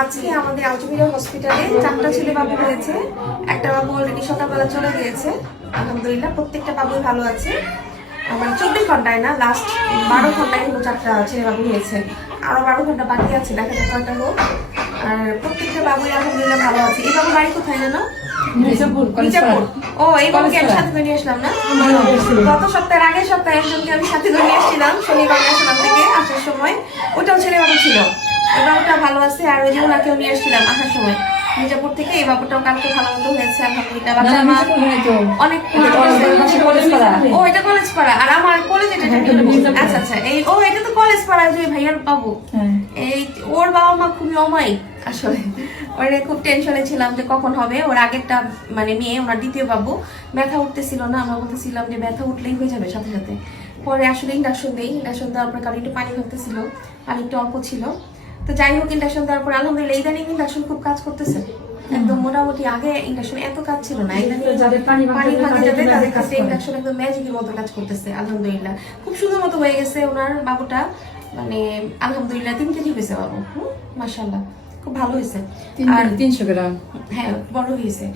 আজকে আমাদের আলটিমেটা হসপিটালে 4টা ছেলে বাবু হয়েছে। একটা বাবু অলরেডি সকালবেলা চলে গিয়েছে, আলহামদুলিল্লাহ। প্রত্যেকটা বাবুই ভালো আছে। মানে 24 ঘন্টায় না, লাস্ট 12 ঘন্টায় কিন্তু 4টা ছেলে বাবু হয়েছে। আরো 12 ঘন্টা বাকি আছে, দেখা যাক কয়টা হোক। আর প্রত্যেকটা বাবুই আলহামদুলিল্লাহ ভালো আছে। এই বাবু বাড়ি কোথায় জানো? মির্জাপুর। ও, এই বাবুকে আমি সাথে করে নিয়ে আসলাম না? গত সপ্তাহের আগের সপ্তাহে একজনকে আমি সাথে করে নিয়ে আসছিলাম শনিবার ন্যাশনাল থেকে আসার সময়। ওটাও ছেলে বাবু ছিল। ওই বাবুটা ভালো আছে। আর ওই যে ওনাকেও নিয়ে আসছিলাম আসার সময় মির্জাপুর থেকে। এই বাবুটাও কালকে ভালো মতো হয়েছে আলহামদুলিল্লাহ। বাচ্চার মা অনেক ও, এটা কলেজ পাড়া। আর আমার কলেজ এটা। আচ্ছা আচ্ছা, এই ও, এটা তো কলেজ পাড়া যে ভাইয়ার বাবু। এই ওর বাবা মা খুবই অমায়িক আসলে। ওরে খুব টেনশনে ছিলাম যে কখন হবে। ওর আগেরটা মানে মেয়ে, ওনার দ্বিতীয় বাবু, ব্যথা উঠতেছিল না। আমরা বলতেছিলাম যে ব্যথা উঠলেই হয়ে যাবে সাথে সাথে। পরে আসলে ইন্ডাকশন দেই। ইন্ডাকশন দেওয়ার পর কারণ একটু পানি ভাবতেছিল, পানি একটু অল্প ছিল। তো যাই হোক, ইন্ডাকশন দেওয়ার পর আলহামদুলিল্লাহ ইদানিং ইন্ডাকশন খুব কাজ করতেছে একদম মোটামুটি। আগে ইন্ডাকশন এত কাজ ছিল না। পানি ভাগে যাতে তাদের কাছে ইন্ডাকশন একদম ম্যাজিকের মতো কাজ করতেছে আলহামদুলিল্লাহ। খুব সুন্দর মতো হয়ে গেছে ওনার বাবুটা। মানে আলহামদুলিল্লাহ 3 কেজি হয়েছে বাবু। মাশাআল্লাহ, খুব ভালো হয়েছে। আর 300 গ্রাম, হ্যাঁ, বড় হয়েছে।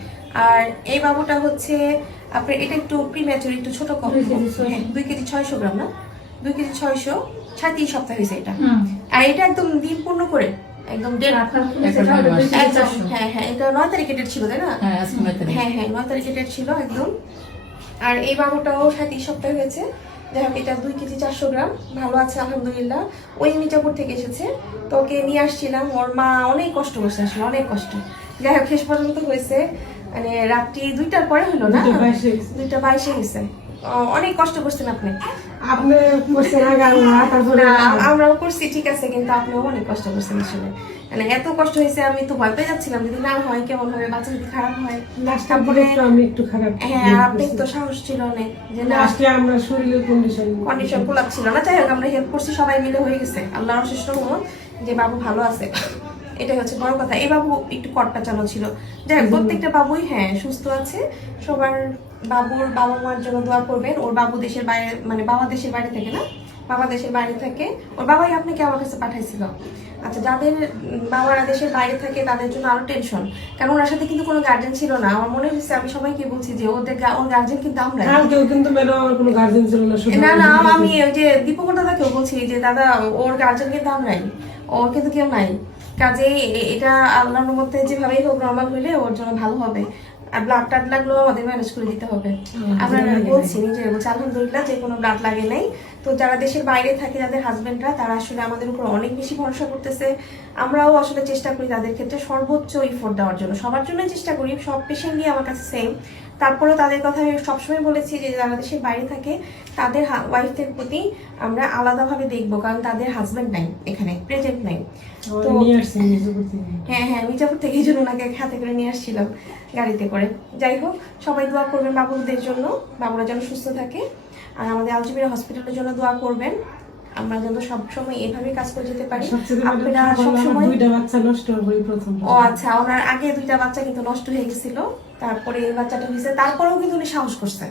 আর এই বাবুটা হচ্ছে আপনার, এটা একটু প্রিম্যাচুর, একটু ছোট কম। 2 কেজি 600 গ্রাম না, 2 কেজি 600, 37 সপ্তাহ হয়েছে এটা। আর এটা একদম দিন পূর্ণ করে একদম হ্যাঁ হ্যাঁ, এটা 9 তারিখে ডেট ছিল তাই না? হ্যাঁ হ্যাঁ, 9 তারিখে ডেট ছিল একদম। আর এই বাবুটাও 37 সপ্তাহ হয়েছে। যাই হোক, এটা 2 কেজি 400 গ্রাম, ভালো আছে আলহামদুলিল্লাহ। ওই মির্জাপুর থেকে এসেছে, তো ওকে নিয়ে আসছিলাম। ওর মা অনেক কষ্ট করছে আসলে, অনেক কষ্ট। যাই হোক, শেষ পর্যন্ত হয়েছে। মানে রাত্রি 2টার পরে হলো না, 2:22 হয়েছে। অনেক কষ্ট করছেন আপনি। আমরাও করছি ঠিক আছে, কিন্তু আপনিও অনেক কষ্ট করছেন আসলে। মানে এত কষ্ট হয়েছে, আমি তো ভয় পেয়ে যাচ্ছিলাম যদি না হয় কেমন হবে, বাচ্চা যদি খারাপ হয়। হ্যাঁ, আপনি তো সাহস ছিল অনেক যে না, আমরা শরীরের কন্ডিশন কোলাপছিল না। যাই হোক, আমরা হেল্প করছি, সবাই মিলে হয়ে গেছে। আল্লাহর অশেষ রহমত যে বাবু ভালো আছে, এটাই হচ্ছে বড় কথা। এই বাবু একটু কটকাচানো ছিল। যাই হোক, প্রত্যেকটা বাবুই হ্যাঁ সুস্থ আছে। সবার বাবুর বাবা মার জন্য দোয়া করবেন। ওর বাবু দেশের বাইরে, মানে বাবা দেশের বাইরে থেকে না, বাবা দেশের বাইরে থেকে। ওর বাবাই আপনাকে আমার কাছে পাঠাইছিল। আচ্ছা, যাদের বাবারা দেশের বাইরে থাকে তাদের জন্য আরো টেনশন, কারণ ওনার সাথে কিন্তু কোনো গার্জেন ছিল না। আমার মনে হচ্ছে, আমি সবাইকে বলছি যে ওর গার্জেন কিন্তু আমরা। না না, আমি ওই যে দীপকটা দাদাকেও বলছি যে দাদা, ওর গার্জেন কিন্তু আমরাই, ওর কিন্তু কেউ নাই। কাজে এটা আল্লাহর মধ্যে যেভাবেই হোক নর্মাল হইলে ওর জন্য ভালো হবে। আর ব্লাড টাড লাগলেও আমাদের ম্যানেজ করে দিতে হবে। আমরা বলছি, নিজের বলছি আলহামদুলিল্লাহ যে কোনো ব্লাড লাগে নাই। তো যারা দেশের বাইরে থাকে, যাদের হাজবেন্ডরা, তারা আসলে আমাদের উপর অনেক বেশি ভরসা করতেছে। আমরাও আসলে চেষ্টা করি তাদের ক্ষেত্রে সর্বোচ্চ ইফোর্ট দেওয়ার জন্য। সবার জন্য চেষ্টা করি, সব পেশেন্টই আমার কাছে সেম। তারপরেও তাদের কথা আমি সবসময় বলেছি যে যারা দেশের বাইরে থাকে তাদের ওয়াইফদের প্রতি আমরা আলাদাভাবে দেখবো, কারণ তাদের হাজবেন্ড নাই, এখানে প্রেজেন্ট নাই। তো হ্যাঁ হ্যাঁ, মির্জাপুর থেকে এই জন্য ওনাকে হাতে করে নিয়ে আসছিলাম গাড়িতে করে। যাই হোক, সবাই দোয়া করবেন বাবুদের জন্য, বাবুরা যেন সুস্থ থাকে। আর আমাদের আলটিমেটা হসপিটালের জন্য দোয়া করবেন, আমরা যেন সবসময় এভাবে কাজ করে যেতে পারি। আপনারা সবসময় 2টা বাচ্চা নষ্ট হয়ে প্রথম। ও আচ্ছা, ওনার আগে 2টা বাচ্চা কিন্তু নষ্ট হয়ে গেছিল, তারপরে এই বাচ্চাটা হয়েছে। তারপরেও কিন্তু উনি সাহস করছে।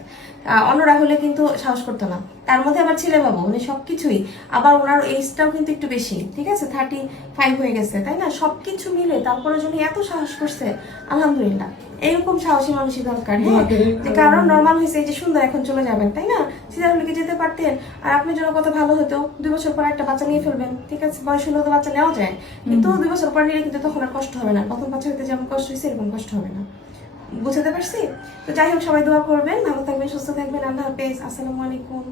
অন্যরা হলে কিন্তু সাহস করতো না। তার মধ্যে আবার ছেলে বাবু, উনি সবকিছুই। আবার ওনার এজটাও কিন্তু একটু বেশি, ঠিক আছে, 35 হয়ে গেছে, তাই না? সবকিছু মিলে তারপরে জন্য এত সাহস করছে আলহামদুলিল্লাহ। এইরকম সাহসী মানুষই দরকার। হ্যাঁ, যে কারণ নর্মাল হয়েছে, এই যে সুন্দর এখন চলে যাবেন, তাই না? সিজার হলে যেতে পারতেন। আর আপনার জন্য কত ভালো হতো, 2 বছর পর একটা বাচ্চা নিয়ে ফেলবেন, ঠিক আছে, বয়স হলেও তো বাচ্চা নেওয়া যায়, কিন্তু 2 বছর পর নিলে কিন্তু তখন আর কষ্ট হবে না। প্রথম বাচ্চা হতে যেমন কষ্ট হয়েছে, এরকম কষ্ট হবে না। বুঝতে পারছি? তো যাই হোক, সবাই দোয়া করবেন, ভালো থাকবেন, সুস্থ থাকবেন। আল্লাহ হাফেজ, আসসালামু আলাইকুম।